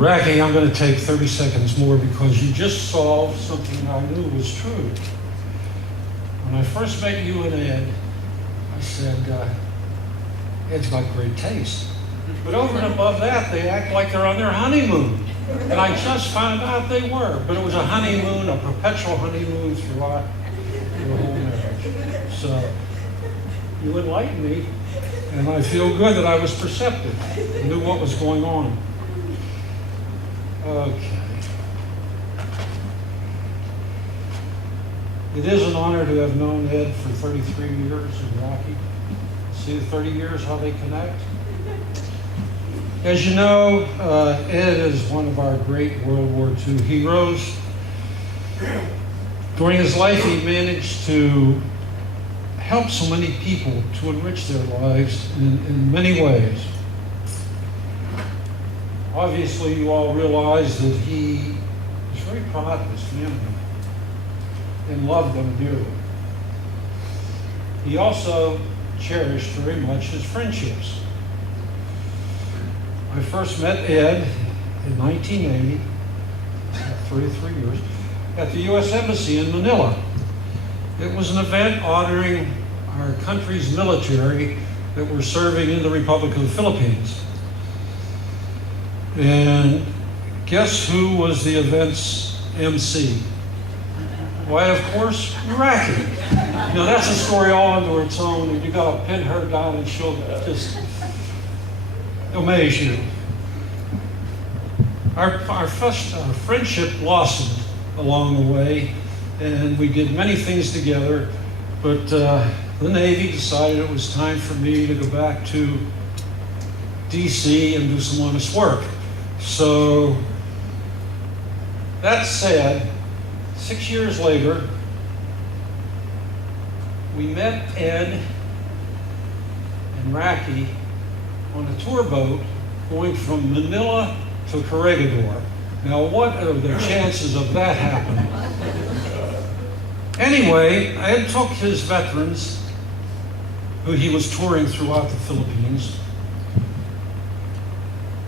Racky, I'm going to take 30 seconds more because you just solved something I knew was true. When I first met you and Ed, I said, Ed's got great taste. But over and above that, they act like they're on their honeymoon. And I just found out they were. But it was a honeymoon, a perpetual honeymoon throughout the whole marriage. So you enlightened me, and I feel good that I was perceptive, knew what was going on. Okay. It is an honor to have known Ed for 33 years in Rocky. See the 30 years, how they connect. As you know, Ed is one of our great World War II heroes. During his life, he managed to help so many people to enrich their lives in many ways. Obviously, you all realize that he was very proud of his family and loved them dearly. He also cherished very much his friendships. I first met Ed in 1980, 33 years, at the U.S. Embassy in Manila. It was an event honoring our country's military that were serving in the Republic of the Philippines. And guess who was the event's MC? Why, of course, Racky. You know, that's a story all unto its own, and you gotta pin her down and she'll just amaze you. Our friendship blossomed along the way, and we did many things together, but the Navy decided it was time for me to go back to DC and do some honest work. So, that said, 6 years later, we met Ed and Racky on a tour boat going from Manila to Corregidor. Now, what are the chances of that happening? Anyway, Ed took his veterans, who he was touring throughout the Philippines,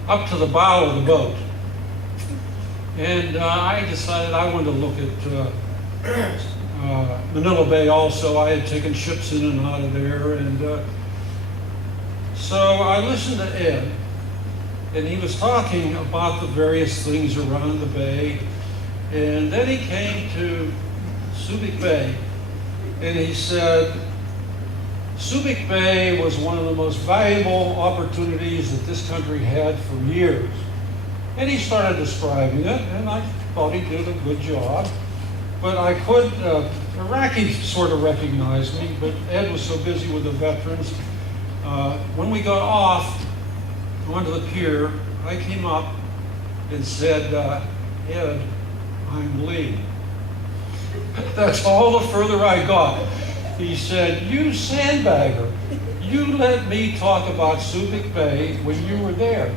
up to the bow of the boat. And I decided I wanted to look at Manila Bay also. I had taken ships in and out of there. And so I listened to Ed, and he was talking about the various things around the bay. And then he came to Subic Bay, and he said, Subic Bay was one of the most valuable opportunities that this country had for years. And he started describing it, and I thought he did a good job. But I could, Racky sort of recognized me, but Ed was so busy with the veterans. When we got off onto the pier, I came up and said, Ed, I'm Lee. That's all the further I got. He said, you sandbagger, you let me talk about Subic Bay when you were there.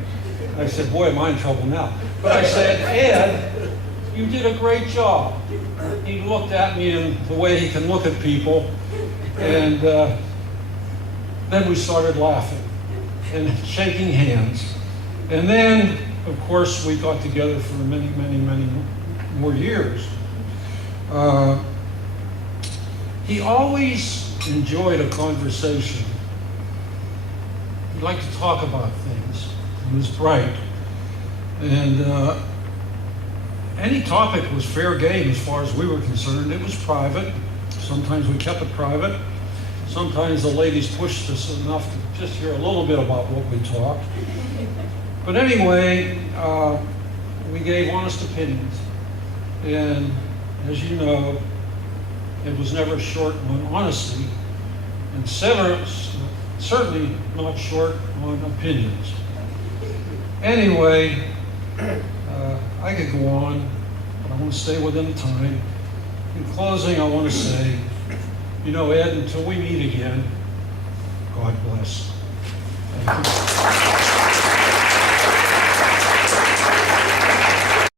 I said, boy, am I in trouble now. But I said, Ed, you did a great job. He looked at me in the way he can look at people, and then we started laughing and shaking hands. And then, of course, we got together for many, many, many more years. He always enjoyed a conversation. He liked to talk about things. He was bright. And any topic was fair game as far as we were concerned. It was private. Sometimes we kept it private. Sometimes the ladies pushed us enough to just hear a little bit about what we talked. But anyway, we gave honest opinions. And as you know, it was never short on honesty, and certainly not short on opinions. Anyway, I could go on, but I want to stay within time. In closing, I want to say, you know, Ed, until we meet again, God bless. Thank you.